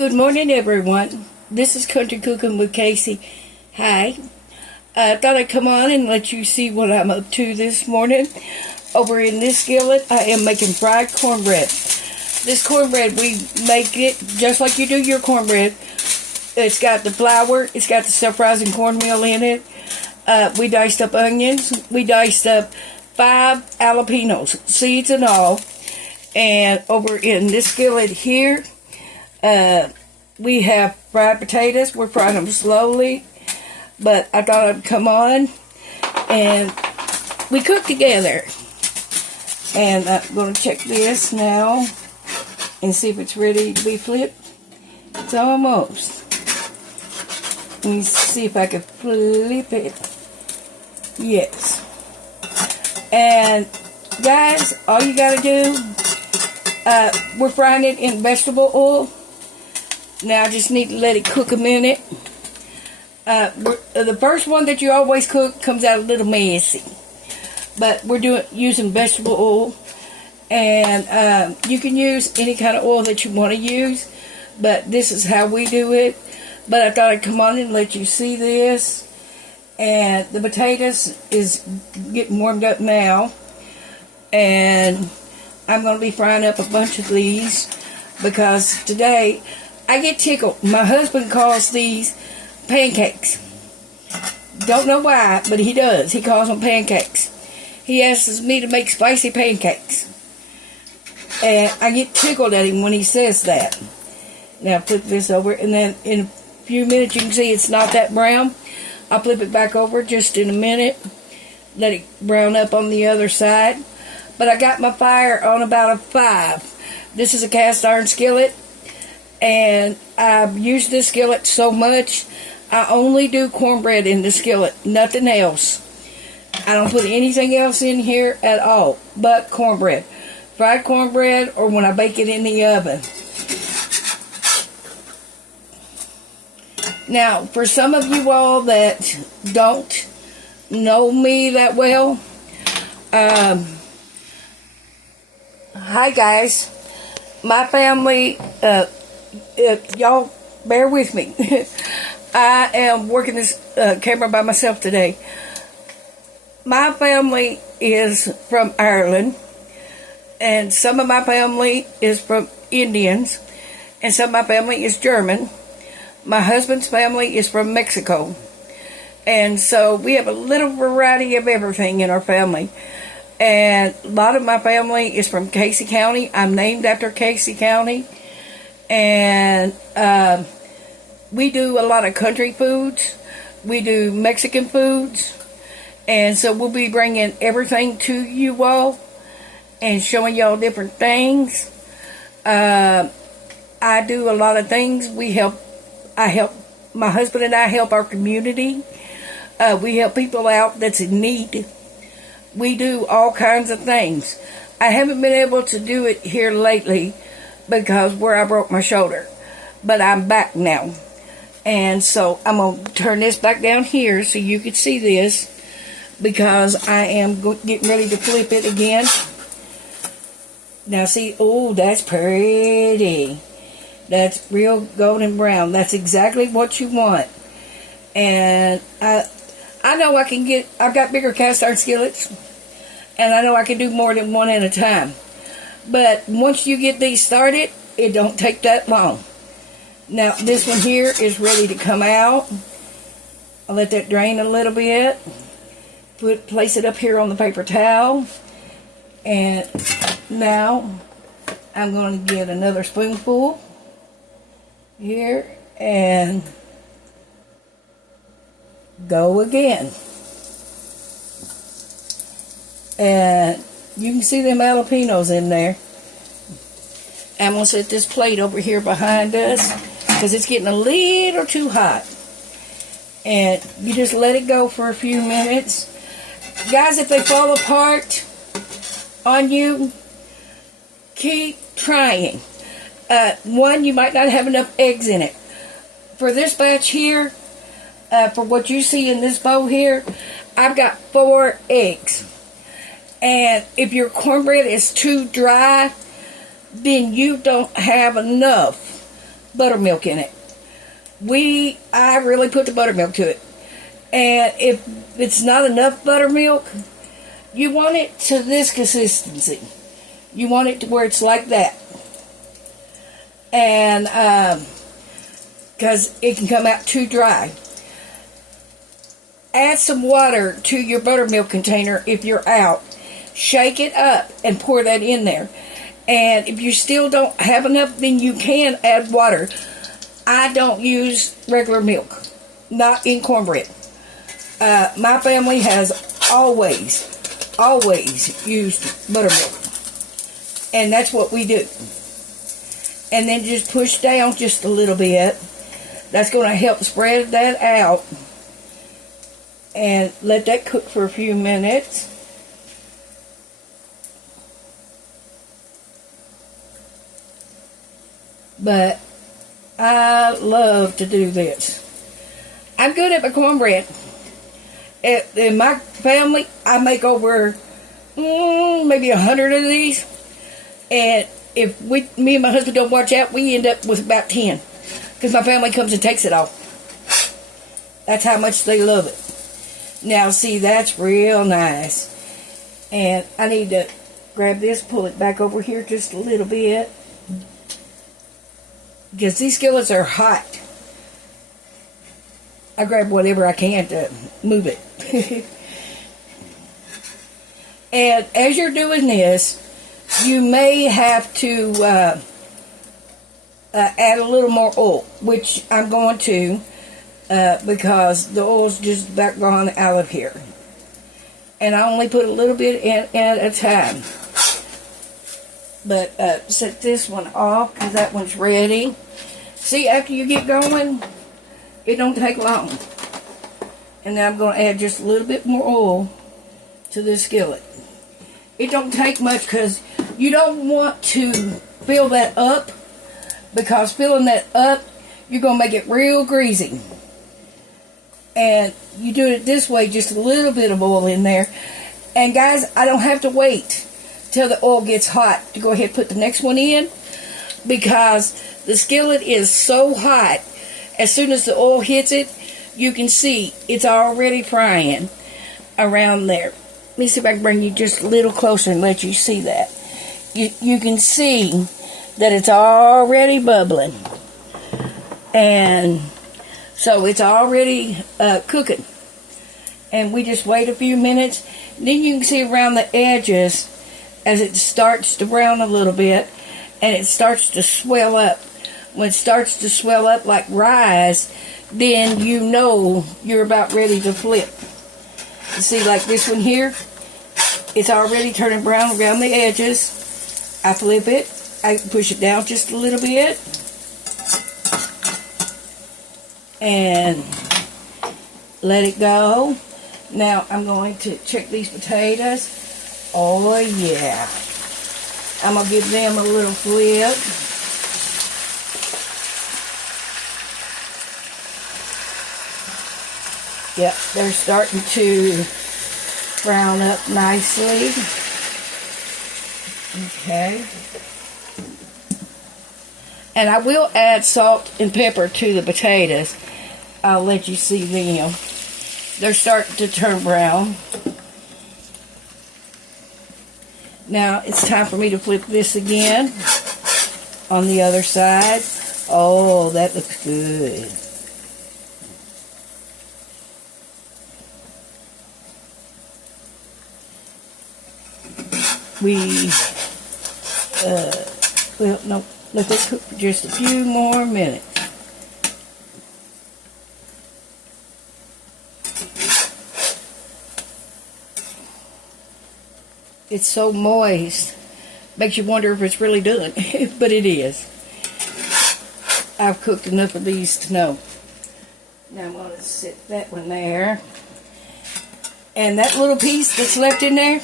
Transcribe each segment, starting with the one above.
Good morning, everyone. This is Country Cooking with Casey. Hi. I thought I'd come on and let you see what I'm up to this morning. Over in this skillet, I am making fried cornbread. This cornbread, we make it just like you do your cornbread. It's got the flour, it's got the self-rising cornmeal in it. We diced up onions. We diced up 5 jalapenos, seeds and all. And over in this skillet here, we have fried potatoes. We're frying them slowly, but I thought I'd come on and we cook together. And I'm going to check this now and see if it's ready to be flipped. It's almost. Let me see if I can flip it. Yes. And guys, all you got to do, we're frying it in vegetable oil. Now I just need to let it cook a minute. The first one that you always cook comes out a little messy, but we're using vegetable oil, and you can use any kind of oil that you want to use, but this is how we do it. But I thought I'd come on and let you see this. And the potatoes is getting warmed up now, and I'm going to be frying up a bunch of these because today I get tickled. My husband calls these pancakes. Don't know why, but he does. He calls them pancakes. He asks me to make spicy pancakes. And I get tickled at him when he says that. Now flip this over, and then in a few minutes you can see it's not that brown. I'll flip it back over just in a minute. Let it brown up on the other side. But I got my fire on about a 5. This is a cast iron skillet. And I've used this skillet so much, I only do cornbread in the skillet, nothing else. I don't put anything else in here at all but cornbread. Fried cornbread, or when I bake it in the oven. Now, for some of you all that don't know me that well, hi guys. My family, y'all bear with me. I am working this camera by myself today. My family is from Ireland, and some of my family is from Indians, and some of my family is German. My husband's family is from Mexico, and so we have a little variety of everything in our family. And a lot of my family is from Casey County. I'm named after Casey County. And we do a lot of country foods. We do Mexican foods. And so we'll be bringing everything to you all and showing y'all different things. I do a lot of things. My husband and I help our community. We help people out that's in need. We do all kinds of things. I haven't been able to do it here lately because where I broke my shoulder. But I'm back now. And so I'm going to turn this back down here so you can see this, because I am getting ready to flip it again. Now see, oh, that's pretty. That's real golden brown. That's exactly what you want. And I know I've got bigger cast iron skillets, and I know I can do more than one at a time. But once you get these started, it don't take that long. Now, this one here is ready to come out. I'll let that drain a little bit. Place it up here on the paper towel. And now, I'm going to get another spoonful here and go again. And you can see them jalapenos in there. I'm going to set this plate over here behind us because it's getting a little too hot. And you just let it go for a few minutes. Guys, if they fall apart on you, keep trying. One, you might not have enough eggs in it. For this batch here, for what you see in this bowl here, I've got 4 eggs. And if your cornbread is too dry, then you don't have enough buttermilk in it. I really put the buttermilk to it. And if it's not enough buttermilk, you want it to this consistency. You want it to where it's like that. And because it can come out too dry. Add some water to your buttermilk container if you're out. Shake it up and pour that in there. And if you still don't have enough, then you can add water. I don't use regular milk, not in cornbread. My family has always used buttermilk. And that's what we do. And then just push down just a little bit. That's going to help spread that out. And let that cook for a few minutes. But I love to do this. I'm good at my cornbread. In my family, I make over maybe 100 of these. And if me and my husband don't watch out, we end up with about 10. Because my family comes and takes it all. That's how much they love it. Now, see, that's real nice. And I need to grab this, pull it back over here just a little bit. Because these skillets are hot. I grab whatever I can to move it. And as you're doing this, you may have to add a little more oil, which I'm going to. Because the oil's just about gone out of here. And I only put a little bit in at a time. But set this one off because that one's ready. See, after you get going, it don't take long. And then I'm going to add just a little bit more oil to this skillet. It don't take much because you don't want to fill that up, because filling that up, you're going to make it real greasy. And you do it this way, just a little bit of oil in there. And guys, I don't have to wait till the oil gets hot to go ahead and put the next one in, because the skillet is so hot. As soon as the oil hits it, you can see it's already frying around there. Let me see if I can bring you just a little closer and let you see that. You can see that it's already bubbling. And so it's already cooking. And we just wait a few minutes. Then you can see around the edges as it starts to brown a little bit and it starts to swell up. When it starts to swell up like rise, then you know you're about ready to flip. You see, like this one here, it's already turning brown around the edges. I flip it. I push it down just a little bit. And let it go. Now I'm going to check these potatoes. Oh yeah. I'm going to give them a little flip. Yep, they're starting to brown up nicely. Okay. And I will add salt and pepper to the potatoes. I'll let you see them. They're starting to turn brown. Now it's time for me to flip this again on the other side. Oh, that looks good. Well, no, let it cook for just a few more minutes. It's so moist. Makes you wonder if it's really done. But it is. I've cooked enough of these to know. Now I'm going to set that one there. And that little piece that's left in there,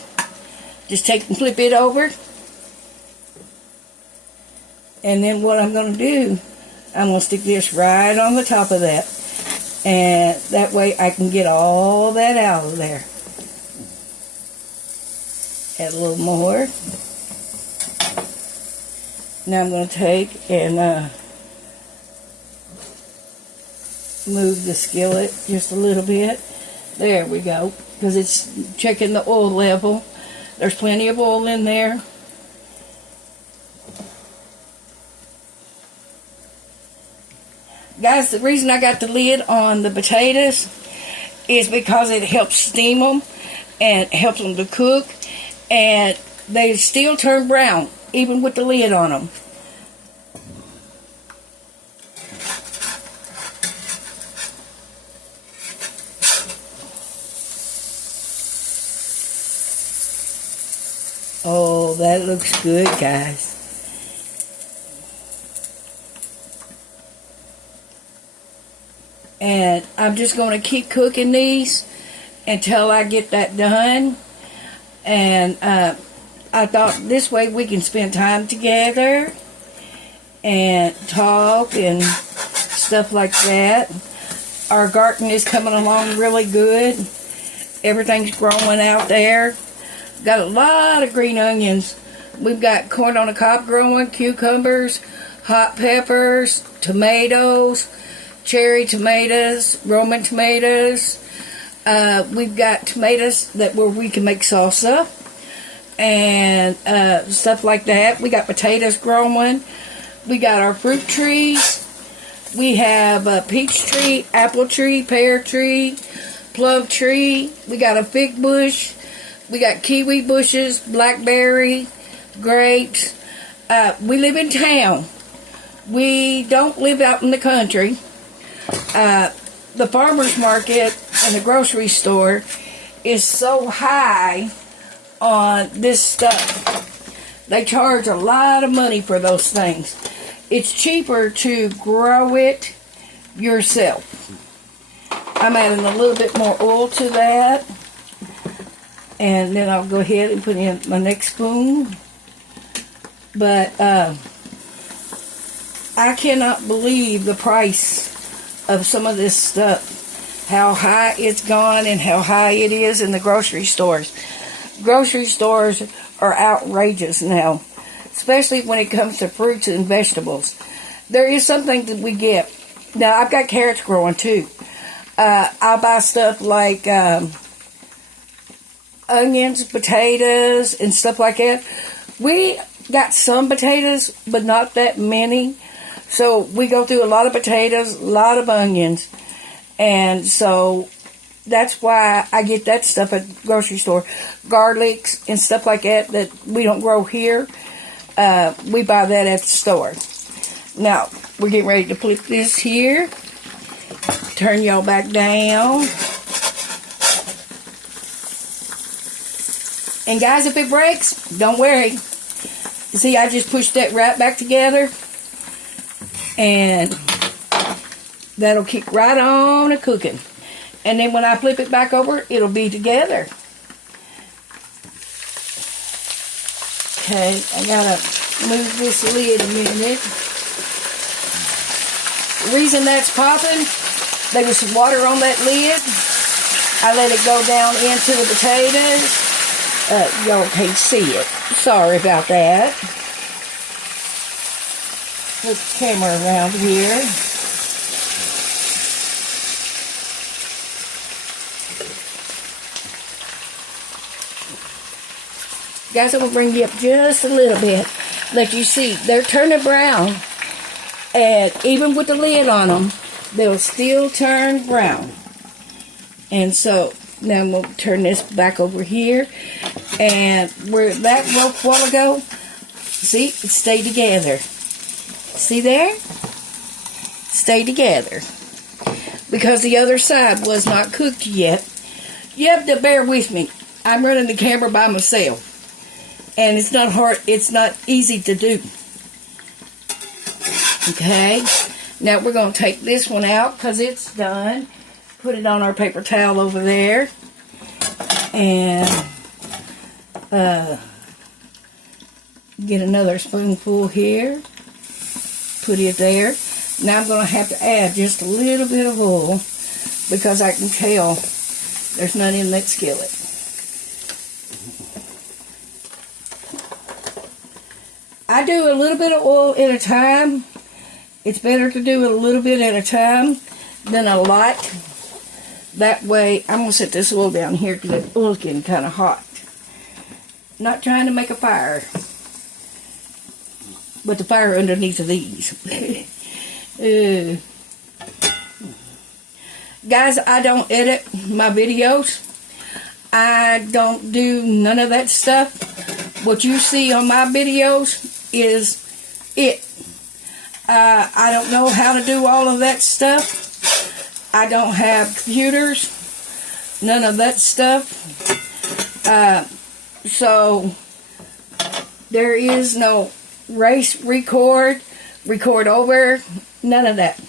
just take and flip it over. And then what I'm going to do, I'm going to stick this right on the top of that. And that way I can get all that out of there. Add a little more. Now I'm going to take and move the skillet just a little bit. There we go. Because it's checking the oil level. There's plenty of oil in there. Guys, the reason I got the lid on the potatoes is because it helps steam them and helps them to cook. And they still turn brown, even with the lid on them. Oh, that looks good, guys. And I'm just going to keep cooking these until I get that done. And I thought this way we can spend time together and talk and stuff like that. Our garden is coming along really good. Everything's growing out there. Got a lot of green onions. We've got corn on the cob growing, cucumbers, hot peppers, tomatoes, cherry tomatoes, Roman tomatoes. We've got tomatoes where we can make salsa and stuff like that. We got potatoes growing. We got our fruit trees. We have a peach tree, apple tree, pear tree, plum tree. We got a fig bush. We got kiwi bushes, blackberry, grapes. We live in town. We don't live out in the country. The farmer's market and the grocery store is so high on this stuff. They charge a lot of money for those things. It's cheaper to grow it yourself. I'm adding a little bit more oil to that. And then I'll go ahead and put in my next spoon. But I cannot believe the price of some of this stuff. How high it's gone and how high it is in the grocery stores. Grocery stores are outrageous now. Especially when it comes to fruits and vegetables. There is something that we get. Now, I've got carrots growing too. I'll buy stuff like onions, potatoes, and stuff like that. We got some potatoes, but not that many. So we go through a lot of potatoes, a lot of onions. And so that's why I get that stuff at the grocery store. Garlics and stuff like that we don't grow here. We buy that at the store. Now, we're getting ready to flip this here. Turn y'all back down. And guys, if it breaks, don't worry. See, I just pushed that right back together. And that'll keep right on a cooking. And then when I flip it back over, it'll be together. Okay, I gotta move this lid a minute. The reason that's popping, there was some water on that lid. I let it go down into the potatoes. Y'all can't see it. Sorry about that. Put the camera around here. Guys, I'm going to bring you up just a little bit. Let you see. They're turning brown. And even with the lid on them, they'll still turn brown. And so, now I'm going to turn this back over here. And where that broke a while ago, see, it stayed together. See there? Stay together. Because the other side was not cooked yet. You have to bear with me. I'm running the camera by myself. And it's not hard, it's not easy to do. Okay? Now we're going to take this one out because it's done. Put it on our paper towel over there. And get another spoonful here. Put it there. Now I'm going to have to add just a little bit of oil because I can tell there's none in that skillet. I do a little bit of oil at a time. It's better to do it a little bit at a time than a lot. That way, I'm going to set this oil down here because the oil's getting kind of hot. Not trying to make a fire, but the fire underneath of these. Guys, I don't edit my videos. I don't do none of that stuff. What you see on my videos is it. I don't know how to do all of that stuff. I don't have computers. None of that stuff. So there is no race record over, none of that.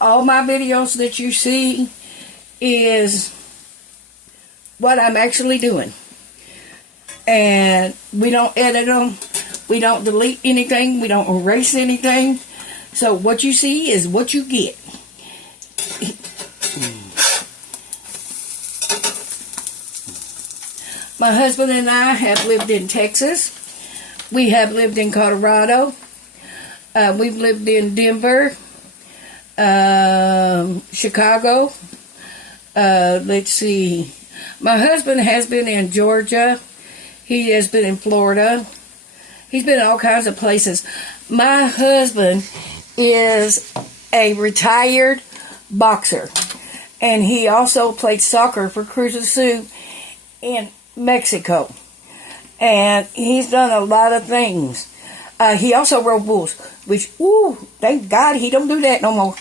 All my videos that you see is what I'm actually doing. And we don't edit them. We don't delete anything. We don't erase anything. So what you see is what you get. My husband and I have lived in Texas. We have lived in Colorado. We've lived in Denver, Chicago. Let's see. My husband has been in Georgia. He has been in Florida. He's been in all kinds of places. My husband is a retired boxer. And he also played soccer for Cruz Azul in Mexico. And he's done a lot of things. He also rode bulls, which, ooh, thank God he don't do that no more.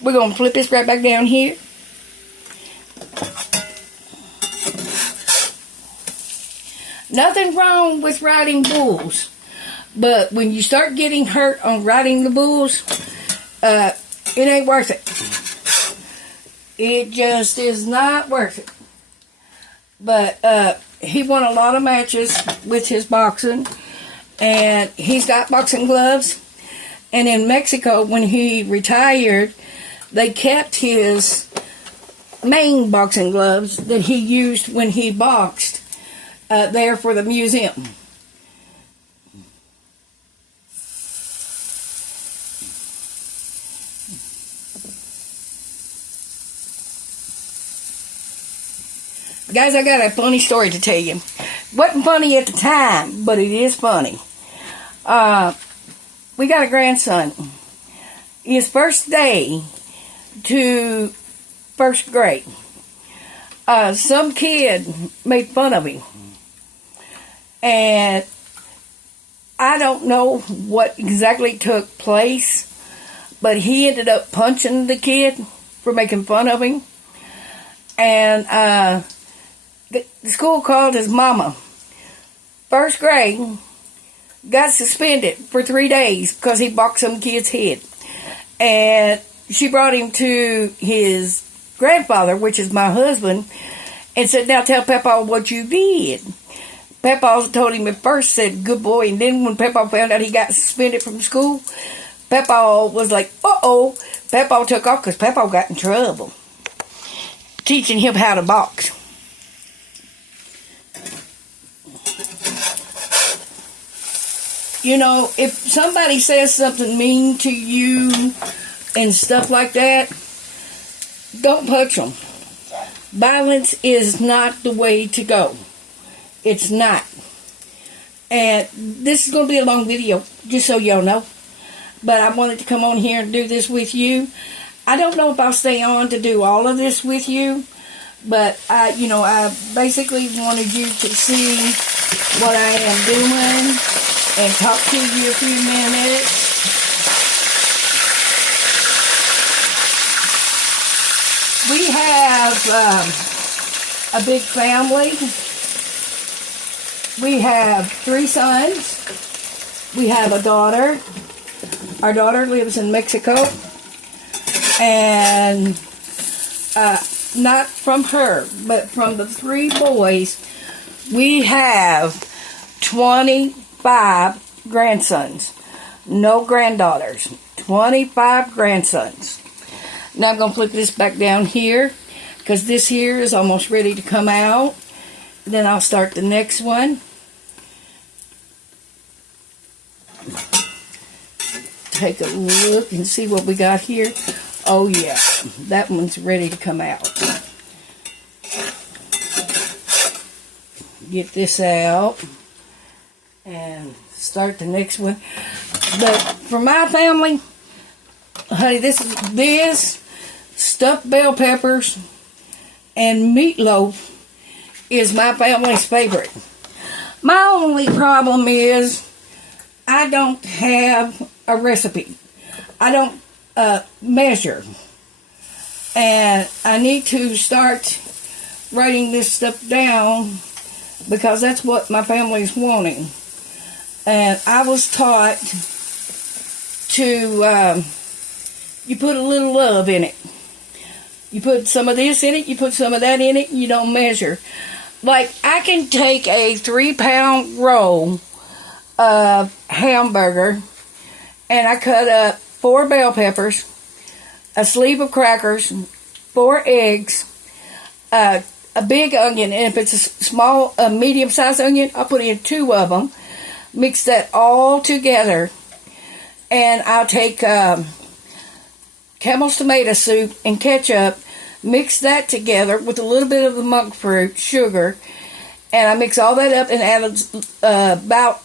We're going to flip this right back down here. Nothing wrong with riding bulls. But when you start getting hurt on riding the bulls, it ain't worth it. It just is not worth it. But he won a lot of matches with his boxing. And he's got boxing gloves. And in Mexico, when he retired, they kept his main boxing gloves that he used when he boxed there for the museum. Guys, I got a funny story to tell you. Wasn't funny at the time, but it is funny. We got a grandson. His first day to first grade. Some kid made fun of him. And I don't know what exactly took place, but he ended up punching the kid for making fun of him. And the school called his mama. First grade, got suspended for 3 days because he boxed some kid's head. And she brought him to his grandfather, which is my husband, and said, now tell Papa what you did. Papa told him at first, said, good boy. And then when Papa found out he got suspended from school, Papa was like, uh-oh. Papa took off because Papa got in trouble. Teaching him how to box. You know, if somebody says something mean to you and stuff like that, don't punch them. Violence is not the way to go. It's not. And this is going to be a long video, just so y'all know. But I wanted to come on here and do this with you. I don't know if I'll stay on to do all of this with you. But, I basically wanted you to see what I am doing and talk to you a few minutes. We have a big family. We have 3 sons. We have a daughter. Our daughter lives in Mexico. And not from her, but from the 3 boys, we have 25 grandsons. No granddaughters. 25 grandsons. Now I'm going to flip this back down here because this here is almost ready to come out. Then I'll start the next one. Take a look and see what we got here. Oh yeah, that one's ready to come out. Get this out and start the next one. But for my family, honey, this stuffed bell peppers and meatloaf is my family's favorite. My only problem is I don't have a recipe. I don't measure. And I need to start writing this stuff down because that's what my family is wanting. And I was taught to, you put a little love in it. You put some of this in it, you put some of that in it, you don't measure. Like, I can take a 3-pound roll of hamburger, and I cut up 4 bell peppers, a sleeve of crackers, 4 eggs, a big onion, and if it's a small, medium-sized onion, I'll put in 2 of them. Mix that all together, and I'll take Camel's tomato soup and ketchup, mix that together with a little bit of the monk fruit, sugar, and I mix all that up and add about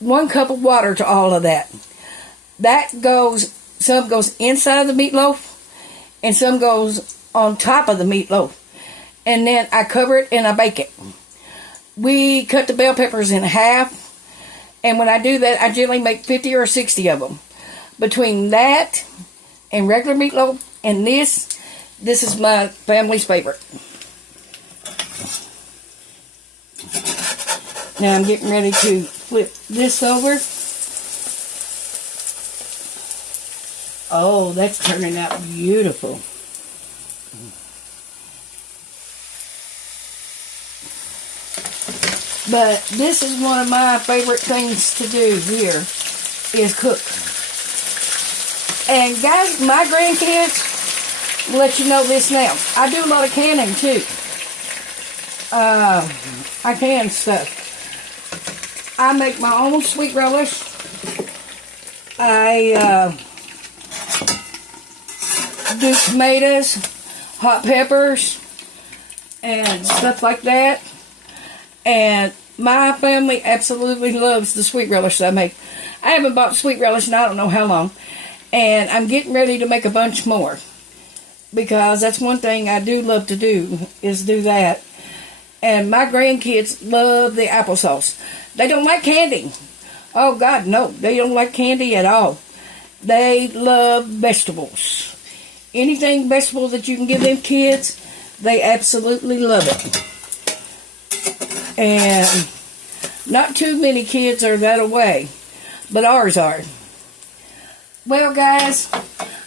1 cup of water to all of that. Some goes inside the meatloaf, and some goes on top of the meatloaf. And then I cover it and I bake it. We cut the bell peppers in half, and when I do that, I generally make 50 or 60 of them. Between that and regular meatloaf and this is my family's favorite. Now I'm getting ready to flip this over. Oh, that's turning out beautiful. But this is one of my favorite things to do here, is cook. And guys, my grandkids will let you know this now. I do a lot of canning too. I can stuff. I make my own sweet relish. I do tomatoes, hot peppers, and stuff like that. And my family absolutely loves the sweet relish that I make. I haven't bought sweet relish in I don't know how long. And I'm getting ready to make a bunch more. Because that's one thing I do love to do, is do that. And my grandkids love the applesauce. They don't like candy. Oh God, no. They don't like candy at all. They love vegetables. Anything vegetable that you can give them kids, they absolutely love it. And not too many kids are that way, but ours are. Well, guys,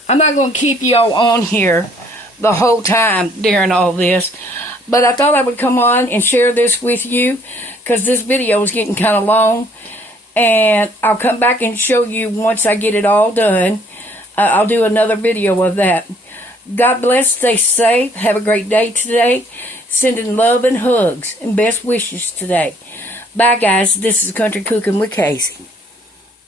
I'm not going to keep y'all on here the whole time during all this, but I thought I would come on and share this with you because this video is getting kind of long, and I'll come back and show you once I get it all done. I'll do another video of that. God bless, stay safe, have a great day today. Sending love and hugs and best wishes today. Bye, guys. This is Country Cooking with Casey.